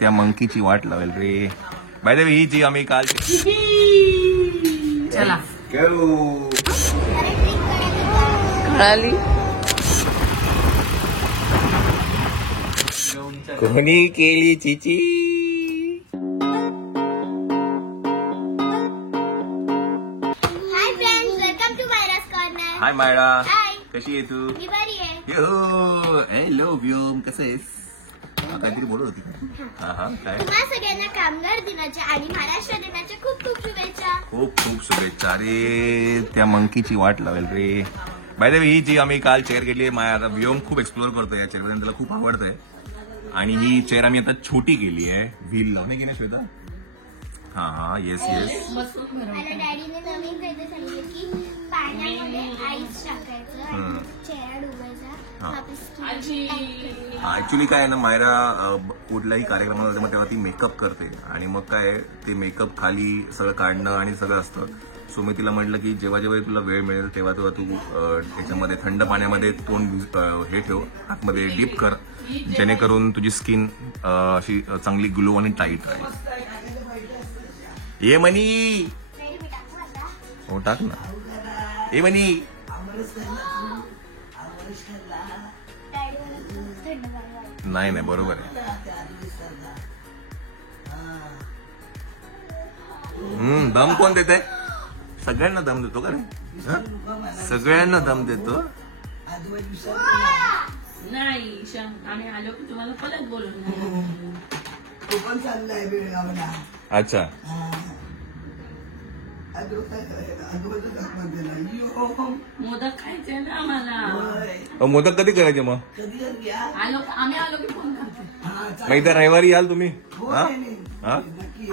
त्या मंकीची वाट लावेल रे. बाय द वे ही जी आम्ही काल चला कळाली कोणी केली चिची. हाय मायडा, कशी आहे तू? हॅलो व्योम, कसं आहेस? काहीतरी बोलत होती. काय? तुम्हा सगळ्यांना कामगार दिनाच्या आणि महाराष्ट्र दिनाच्या खूप खूप शुभेच्छा. खूप खूप शुभेच्छा. अरे त्या मंकीची वाट लावेल रे. बाय द वे ही जी आम्ही काल चेअर घेतली आहे, आता व्योम खूप एक्सप्लोर करतोय या चेअरमध्ये, त्याला खूप आवडतंय. आणि ही चेअर आम्ही आता छोटी केली आहे व्हील लावणे की नाही श्वेता? हा येस येस. मला डॅडीने नवीन काहीतरी सांगितलं की पाण्यामध्ये आईस टाकायचं, चेहरा डुबायचा. ऍक्च्युली काय आहे ना, मायरा कुठल्याही कार्यक्रमाला जाते मग तेव्हा ती मेकअप करते आणि मग काय ते मेकअप खाली सगळं काढणं आणि सगळं असतं. सो मी तिला म्हटलं की जेव्हा जेव्हा तुला वेळ मिळेल तेव्हा तेव्हा तू त्याच्यामध्ये थंड पाण्यामध्ये तोंड हे ठेव, आतमध्ये डीप कर, जेणेकरून तुझी स्किन अशी चांगली ग्लो आणि टाईट राहील. ये मनी हो टाक ना. ये मनी नाही नाही बरोबर आहे. दम कोण देते? सगळ्यांना दम देतो का रे? सगळ्यांना दम देतो नाही. आम्ही आलो की तुम्हाला परत बोलून. तू पण चाललाय बेळगावला. अच्छा. मोदक खायचे ना आम्हाला. मोदक कधी करायचे मग? आम्ही आलो की फोन करते. मग इथे रविवारी याल तुम्ही?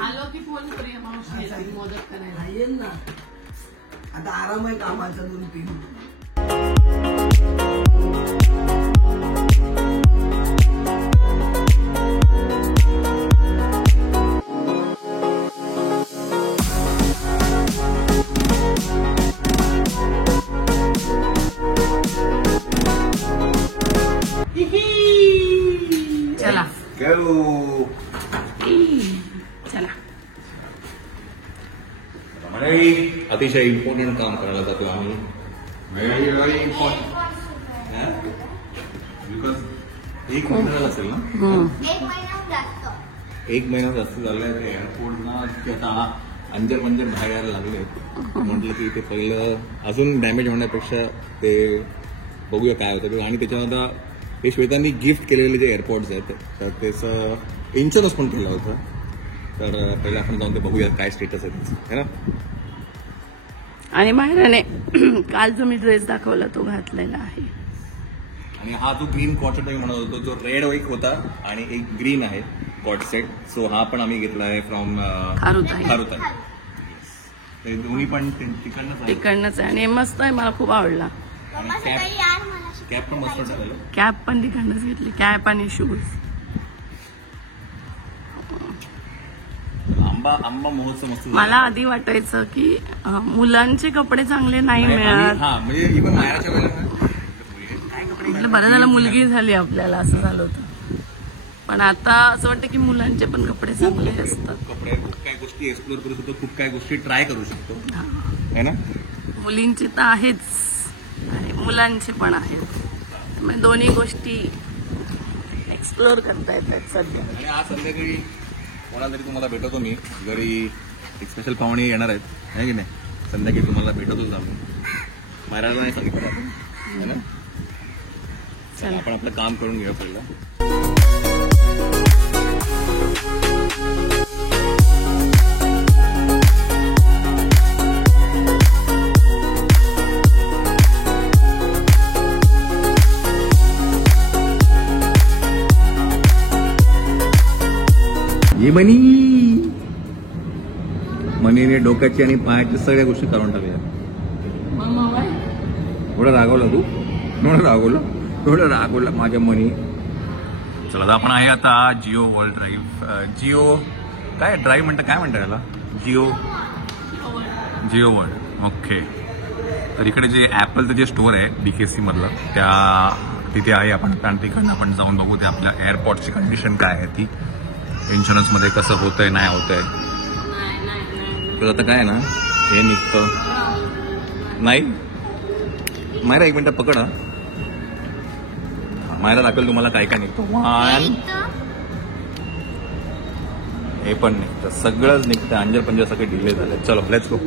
आलो की फोन करूया मावशी मोदक करायला. येईल ना, आता आराम आहे कामाचा 2-3. चला चला. अतिशय इम्पॉर्टंट काम करायला जातो आम्ही. Very very important. बिकॉज एक महिना असेल ना, 1 महिना जास्त. 1 महिना जास्त झालाय. ते एअरपोर्टला आता अंजर पंजर बाहेर यायला लागले. म्हटलं की ते पहिलं अजून डॅमेज होण्यापेक्षा ते बघूया काय होतं. आणि त्याच्यामध्ये हे श्वेतांनी गिफ्ट केलेले जे एअरपोर्ट्स आहेत तर त्याचं इन्शुरन्स पण केलं होतं. तर पहिलं आपण जाऊन ते बघूया काय स्टेटस आहे त्याचं, है ना. आणि मायराने काल जो मी ड्रेस दाखवला तो घातलेला आहे. आणि हा जो ग्रीन कॉट सेट मी म्हणत होतो, जो रेड एक होता आणि एक ग्रीन आहे कॉट सेट. सो हा पण आम्ही घेतला आहे फ्रॉम खारुताई. ते दोन्ही पण तिकडनंच आहे आणि मस्त आहे, मला खूप आवडला. कॅप पण मस्त झालेलं. कॅप पण तिकडनंच घेतली, कॅप आणि शूज. आंबा महोत्सव मस्त. मला आधी वाटायचं की मुलांचे कपडे चांगले नाही मिळत. म्हणजे इव्हन मायाच्या वेळेला म्हटलं बरं झालं मुलगी झाली आपल्याला, असं झालं होतं. पण आता असं वाटतं की मुलांचे पण कपडे चांगले असतात. कपडे खूप काही गोष्टी एक्सप्लोर करू शकतो, खूप काही गोष्टी ट्राय करू शकतो, है ना. मुलींची तर आहेच आणि मुलांची पण आहेत, त्यामुळे दोन्ही गोष्टी एक्सप्लोर करता येतात सध्या. आणि आज संध्याकाळी कोणाला तरी तुम्हाला भेटवतो मी घरी. एक स्पेशल पाहुणे येणार आहेत, है की नाही. संध्याकाळी तुम्हाला भेटतोच आम्ही. मायराला नाही सांगितलं आपण, है ना. चला आपण आपलं काम करून घेऊया पहिलं. ये मनीने डोक्याची आणि पायाची सगळ्या गोष्टी काढून टाकल्या. थोडं रागवलं तू, थोडं रागवलं माझ्या मनी. चला आपण आहे आता जिओ वर्ल्ड ड्राईव्ह. जिओ काय ड्राईव्ह म्हणतं, काय म्हणतं याला? जिओ वर्ल्ड. ओके. तर इकडे जे ॲपलचं जे स्टोअर आहे BKC मधलं तिथे आहे आपण, कारण तिकडनं आपण जाऊन बघू ते आपल्या एअरपोर्टची कंडिशन काय आहे, ती इन्शुरन्समध्ये कसं होतंय नाही होतंय. तर आता काय ना, हे निघतं नाही. मायरा 1 मिनिट पकड. मायरा दाखवेल तुम्हाला काय काय निघतं. हे पण निघतं, सगळंच निघतं. अंजर पंजर सगळे डिले झाले. चलो लेट्स गो.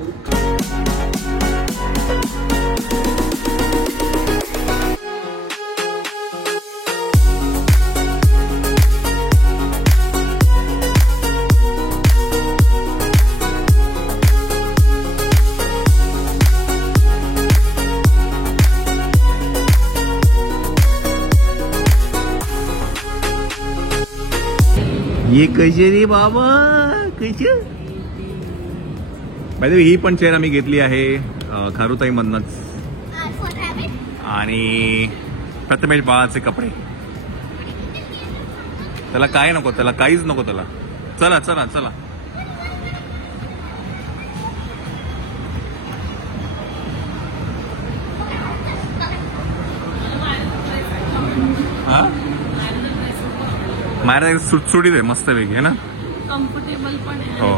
ये कसे रे बाबा, कसे बाय द वे. ही पण चेअर आम्ही घेतली आहे खारुताई मधनच. आणि प्रथमेश बाळाचे कपडे. त्याला काय नको, त्याला काहीच नको त्याला. चला चला चला. हा मायरा सुटसुटीत आहे, मस्त पैकी आहे ना, कम्फर्टेबल पण आहे. हो.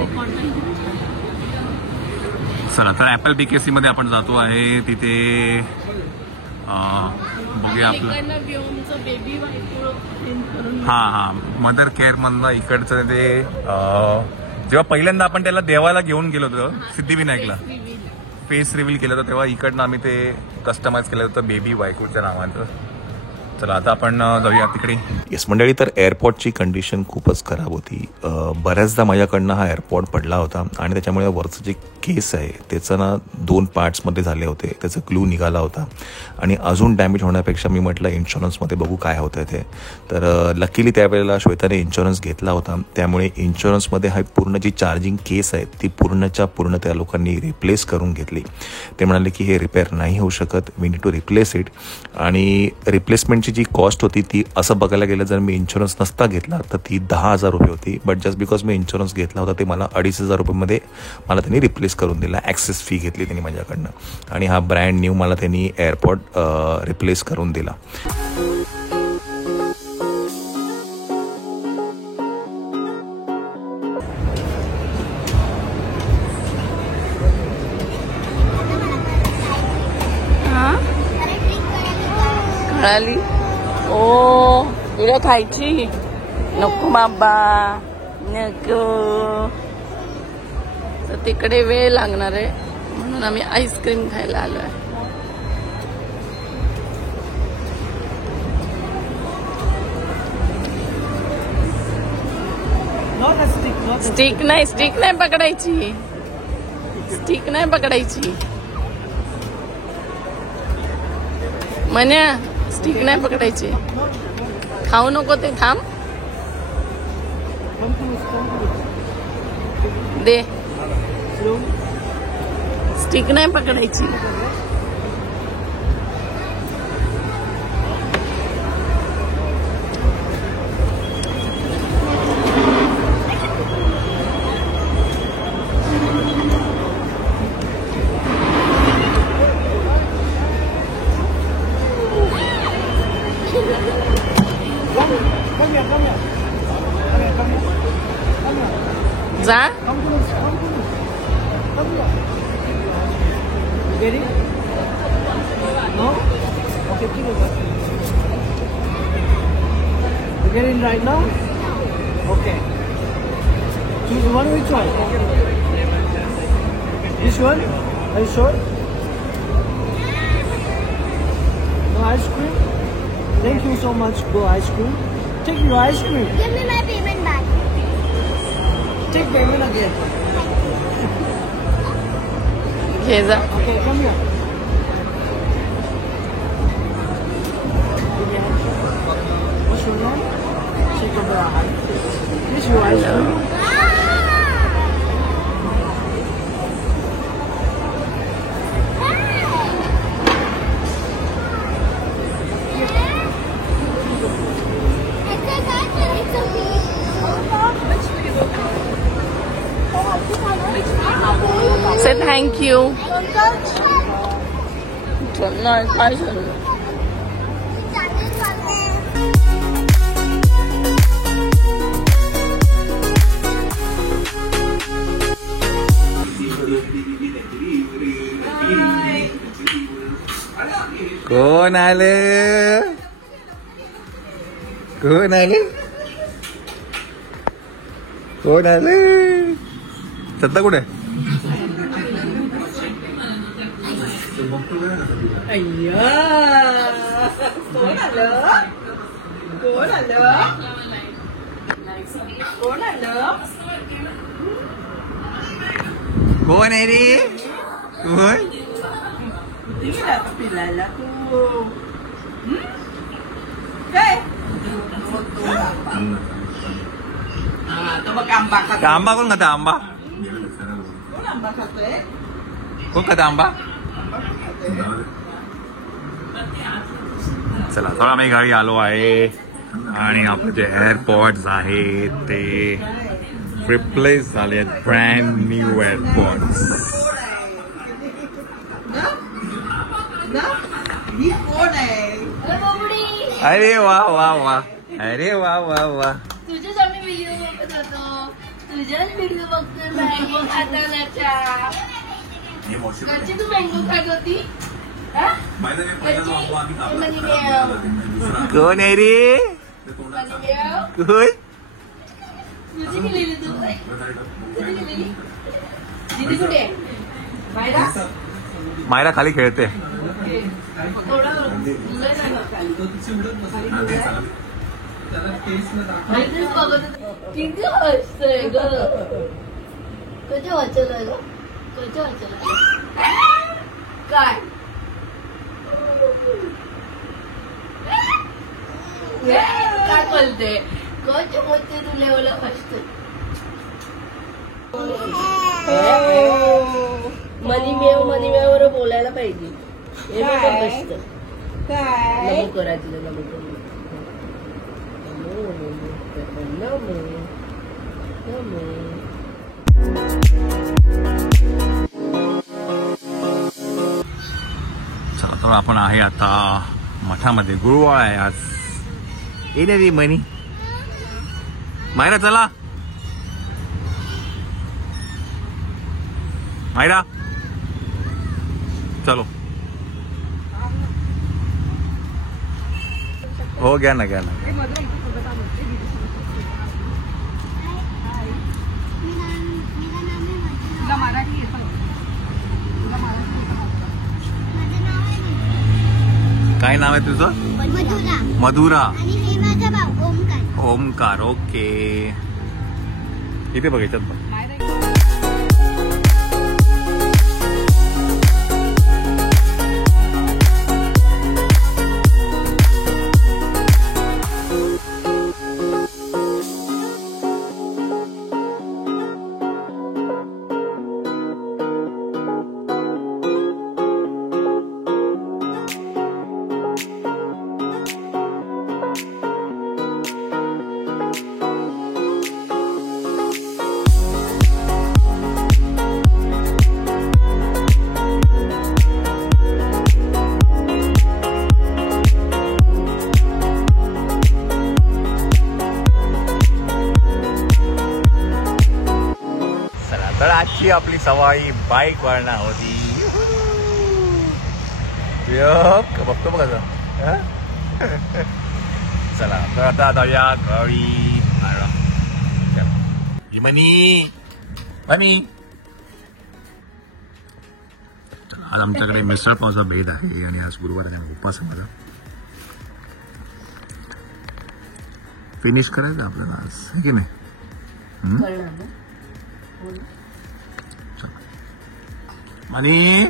चला तर ऍपल BKC मध्ये आपण जातो आहे. तिथे बघूया आपलं बेबी हा मदर केअर मधनं इकडचं ते जेव्हा पहिल्यांदा आपण त्याला देवाला घेऊन गेलो होतो सिद्धिविनायकला, फेस रिव्हील केलं होतं, तेव्हा इकडनं आम्ही ते कस्टमाइज केलं होतं बेबी वायकूच्या नावाचं. चला आता आपण जाऊया तिकडे. येस मंडळी, तर एअरपोर्टची कंडिशन खूपच खराब होती. बऱ्याचदा माझ्याकडनं हा एअरपोर्ट पडला होता आणि त्याच्यामुळे वरचं जे केस आहे त्याचं ना 2 पार्ट्समध्ये झाले होते. त्याचा ग्लू निघाला होता आणि अजून डॅमेज होण्यापेक्षा मी म्हटलं इन्शुरन्समध्ये बघू काय होतं ते. तर लकीली त्यावेळेला श्वेताने इन्शुरन्स घेतला होता, त्यामुळे इन्शुरन्समध्ये हा पूर्ण जी चार्जिंग केस आहे ती पूर्णच्या पूर्ण त्या लोकांनी रिप्लेस करून घेतली. ते म्हणाले की हे रिपेअर नाही होऊ शकत, we need to replace it. आणि रिप्लेसमेंटची जी कॉस्ट होती ती असं बघायला गेलं जर मी इन्शुरन्स नसता घेतला तर ती 10,000 रुपये होती. But just because me insurance घेतला होता ते मला 2,500 रुपयेमध्ये मला त्यांनी रिप्लेस करून दिला. ॲक्सेस फी घेतली त्यांनी माझ्याकडनं आणि हा ब्रँड न्यू मला त्यांनी एअरपोर्ट रिप्लेस करून दिला. कळाली. ओ तुला खायची नको बाबा, नको. तर तिकडे वेळ लागणार आहे म्हणून आम्ही आईस्क्रीम खायला आलोय. स्टिक नाही पकडायची, स्टिक नाही पकडायची. मन्या स्टिक नाही पकडायची. खाऊ नको ते, थांब दे. स्टिक नाही पकडायची. जा. Get in right now? Okay. Choose one, which one? This one? Are you sure? No ice cream? Thank you so much. Go ice cream. Take your ice cream. Give me my payment back. Take payment again. घे जा. Okay, come here. What's your name? Check over our height. This is your ice cream. Say thank you. चल ना काय झालं. कोण आलं? कोण आलं? कोण आलं? सत्ता कुठे? अय्या कोण आलं? कोण आलं? कोण आलं? कोण आहे रे? कोण? पिलायला तू काय? तो बघ आंबा खातो. आंबा कोण खाता? आंबा कोण आंबा खातोय? कोण खाता आंबा? चला थोडा आम्ही गाडी आलो आहे आणि आपले जे एअरपोर्ट्स आहेत ते रिप्लेस झाले आहेत, ब्रँड न्यू एअरपोर्ट्स. ही कोण आहे? अरे वा वा वा, अरे वा वा वा. तुझ्याच आम्ही व्हिडिओ बघत होतो. तुझ्याच व्हिडिओ बघतो मँगो खातानाच्या. कशी तू मँगो खात होती? कोण आहे रे? कोण? तुझी गेलेली तू काय? तुझी गेलेली दीदी कुठे आहे? बाहेर मायरा खाली खेळते. थोडा लय झालं खाली. तेच बघत होते. किती हसतंय ग. कधी वाचलंय ग? कधी वाचलंय? काय काय बोलते? कधी बोलते तुला एवढं हसतंय? मनी मेवर बोलायला पाहिजे. हे बघ मस्त काय? नमो करा तिला. नमो करा. चला तर आपण आहे आता मठामध्ये. गुरुवार आहे आज. येणे रे मनी. मायरा चला. मायरा चलो. हो घ्या ना घ्या ना. काय नाव आहे तुझं? मधुरा. आणि हे माझा भाऊ ओमकार. ओमकार. ओके. इथे बघ याच्यात बघ. तर आजची आपली सवारी बाईक वळणार होती. बघतो बघ चला तर आता जाऊया घरी. मनी मनी. आज आमच्याकडे मिसळ पावचा भेद आहे आणि आज गुरुवार आहे. उपवास आहे माझा. फिनिश करायचं आपल्याला आज, है की नाही? मनी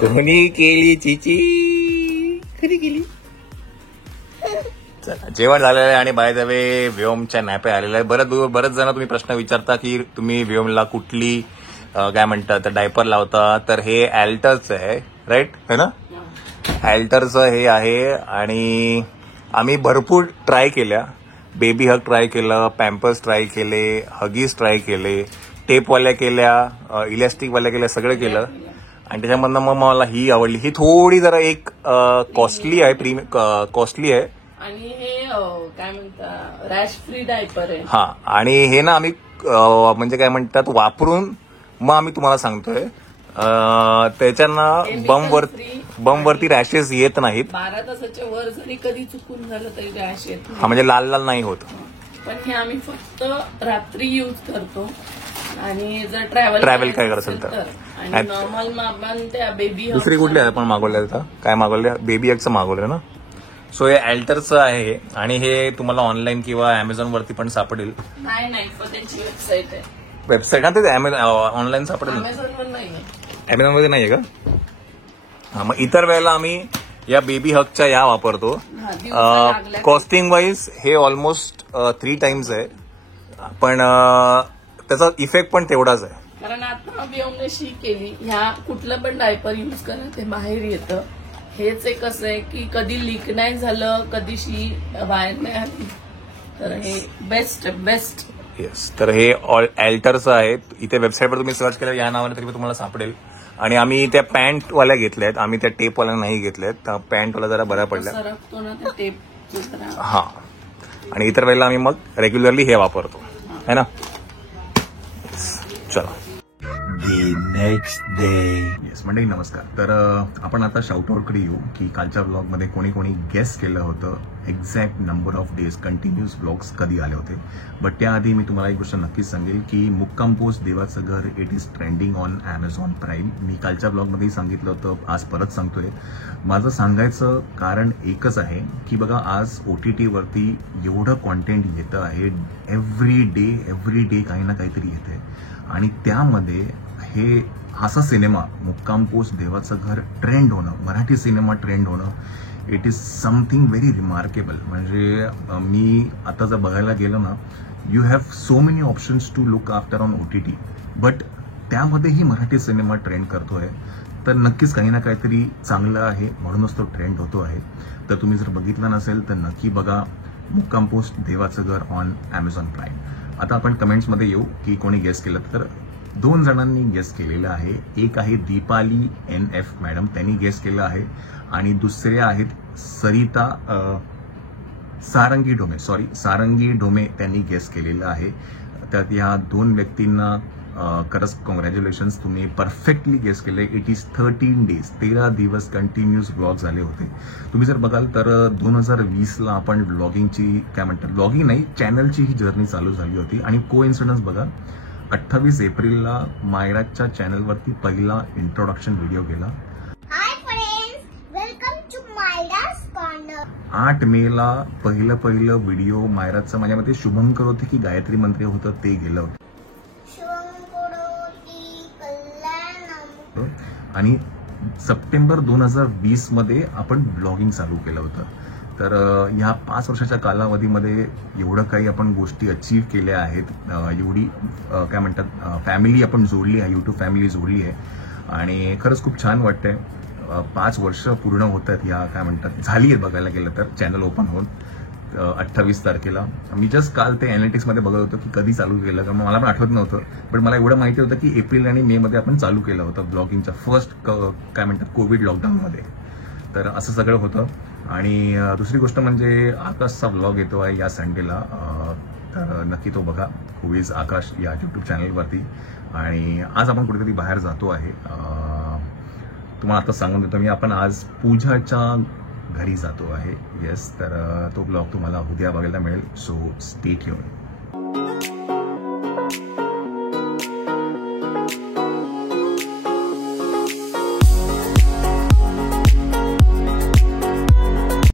कोणी केली चिची? कधी केली? चला जेवण झालेलं आहे आणि बाय द वे व्योमच्या नॅपे आलेला आहे. बरेच जण तुम्ही प्रश्न विचारता की तुम्ही व्योमला कुठली काय म्हणतात डायपर लावता. तर हे अल्टरचं आहे, राईट है ना? अल्टरचं हे आहे आणि आम्ही भरपूर ट्राय केल्या. बेबी हग ट्राय केलं, पॅम्पर्स ट्राय केले, हगीज ट्राय केले, टेपवाल्या केल्या, इलॅस्टिकवाल्या केल्या, सगळं केलं आणि त्याच्यामधनं मग मला ही आवडली. ही थोडी जरा एक कॉस्टली आहे, कॉस्टली आहे आणि हे काय म्हणता रॅश फ्री डायपर आहे. हा, आणि हे ना आम्ही म्हणजे काय म्हणतात वापरून मग आम्ही तुम्हाला सांगतोय त्याच्यानं बमवरती रॅशेस येत नाहीत. 12 तासाच्या वर जरी कधी चुकून झालं तरी रॅश येत नाही. हा, म्हणजे लाल लाल नाही होत. पण हे आम्ही फक्त रात्री यूज करतो आणि जर ट्रॅव्हल काय करत असेल तर. आणि नॉर्मल आपण त्या बेबी दुसरी कुठली आहे आपण मागवल्या होता, काय मागवल्या, बेबी हगचं मागवलं ना. सो हे अल्टरचं आहे आणि हे तुम्हाला ऑनलाईन किंवा अमेझॉन वरती पण सापडेल. नाही पण त्यांची वेबसाईट आहे. वेबसाईट ना ते ऑनलाईन सापडेल. अमेझॉनवर नाहीये. अमेझॉन मध्ये नाहीये का? हा, मग इतर वेळेला आम्ही या बेबी हगच्या या वापरतो. कॉस्टिंग वाईज हे ऑलमोस्ट 3 टाइम्स आहे, पण त्याचा इफेक्ट पण तेवढाच आहे. कारण आता व्योमने शी केली, ह्या कुठलं पण डायपर युज करा ते बाहेर येतं. हेच एक असं आहे की कधी लीक नाही झालं, कधी शी बाहेर नाही आली, तर हे बेस्ट. येस, तर हे अल्टरचं आहे. इथे वेबसाईटवर तुम्ही सर्च केलं या नावाने तरी तुम्हाला सापडेल. आणि आम्ही त्या पॅन्टवाल्या घेतल्या आहेत, आम्ही त्या टेपवाल्या नाही घेतल्यात. त्या पॅन्टवाल्या जरा बऱ्या पडल्या. सरकतो ना त्या टेप. हा, आणि इतर वेळेला आम्ही मग रेग्युलरली हे वापरतो है ना. चला. Next day. येस मंडळी नमस्कार. तर आपण आता शाउटआउटकडे येऊ की कालच्या ब्लॉगमध्ये कोणी कोणी गेस केलं होतं exact number of days continuous blogs कधी आले होते. बट त्याआधी मी तुम्हाला एक गोष्ट नक्कीच सांगेल की मुक्काम Post Devach Ghar it is trending on Amazon Prime. मी कालच्या ब्लॉगमध्येही सांगितलं होतं, आज परत सांगतोय. माझं सांगायचं कारण एकच आहे की बघा आज OTT वरती एवढं कॉन्टेंट येतं आहे. एव्हरी डे काही ना काहीतरी येते आणि त्यामध्ये हे असा सिनेमा मुक्काम पोस्ट देवाचं घर ट्रेंड होणं, मराठी सिनेमा ट्रेंड होणं, it is something very remarkable. म्हणजे मी आता जर बघायला गेलं ना, you have so many options to look after on OTT, but त्यामध्येही मराठी सिनेमा ट्रेंड करतोय. तर नक्कीच काही ना काहीतरी चांगलं आहे, म्हणूनच तो ट्रेंड होतो आहे. तर तुम्ही जर बघितलं नसेल तर नक्की बघा मुक्काम पोस्ट देवाचं घर ऑन अमेझॉन प्राईम. आता आपण कमेंट्समध्ये येऊ की कोणी गेस केलं. तर 2 जणांनी गेस केलेलं आहे. एक आहे दीपाली NF मॅडम, त्यांनी गेस केलं आहे. आणि दुसरे आहेत सरिता सारंगी ढोमे त्यांनी गेस केलेलं आहे. तर या 2 व्यक्तींना खरंच कॉंग्रॅच्युलेशन्स, तुम्ही परफेक्टली गेस केले. इट इज 13 डेज, 13 दिवस कंटिन्युअस ब्लॉग झाले होते. तुम्ही जर बघाल तर 2020ला आपण ब्लॉगिंगची काय म्हणतात, ब्लॉगिंग नाही चॅनलची ही जर्नी चालू झाली होती. आणि कोइन्सिडन्स बघा 28 एप्रिलला मायराच्या चॅनलवरती पहिला इंट्रोडक्शन व्हिडिओ गेला. Hi friends, welcome to Mayraj corner. 8 मेला पहिलं व्हिडिओ मायराचं माझ्यामध्ये शुभंकर होते की गायत्री मंत्री होतं ते गेलं होतं. आणि सप्टेंबर 2020 मध्ये आपण ब्लॉगिंग चालू केलं होतं. तर ह्या 5 वर्षाच्या कालावधीमध्ये एवढं काही आपण गोष्टी अचीव्ह केल्या आहेत. एवढी काय म्हणतात फॅमिली आपण जोडली आहे, युट्यूब फॅमिली जोडली आहे आणि खरंच खूप छान वाटतंय. 5 वर्ष पूर्ण होत आहेत या काय म्हणतात झाली आहेत बघायला गेलं तर चॅनल ओपन होऊन 28 तारखेला. मी जस्ट काल ते अॅनालिटिक्समध्ये बघत होतो की कधी चालू केलं, कारण मला पण आठवत नव्हतं. पण मला एवढं माहिती होतं की एप्रिल आणि मे मध्ये आपण चालू केलं होतं ब्लॉगिंगच्या फर्स्ट काय म्हणतात कोविड लॉकडाऊनमध्ये. तर असं सगळं होतं. आणि दुसरी गोष्ट म्हणजे आकाशचा ब्लॉग येतो आहे या संडेला, तर नक्की तो बघा. हुईज आकाश या यूट्यूब चॅनलवरती. आणि आज आपण कुठेतरी बाहेर जातो आहे. तुम्हाला आता सांगून देतो मी, आपण आज पूजाच्या घरी जातो आहे. येस, तर तो ब्लॉग तुम्हाला उद्या बघायला मिळेल. So stay tune.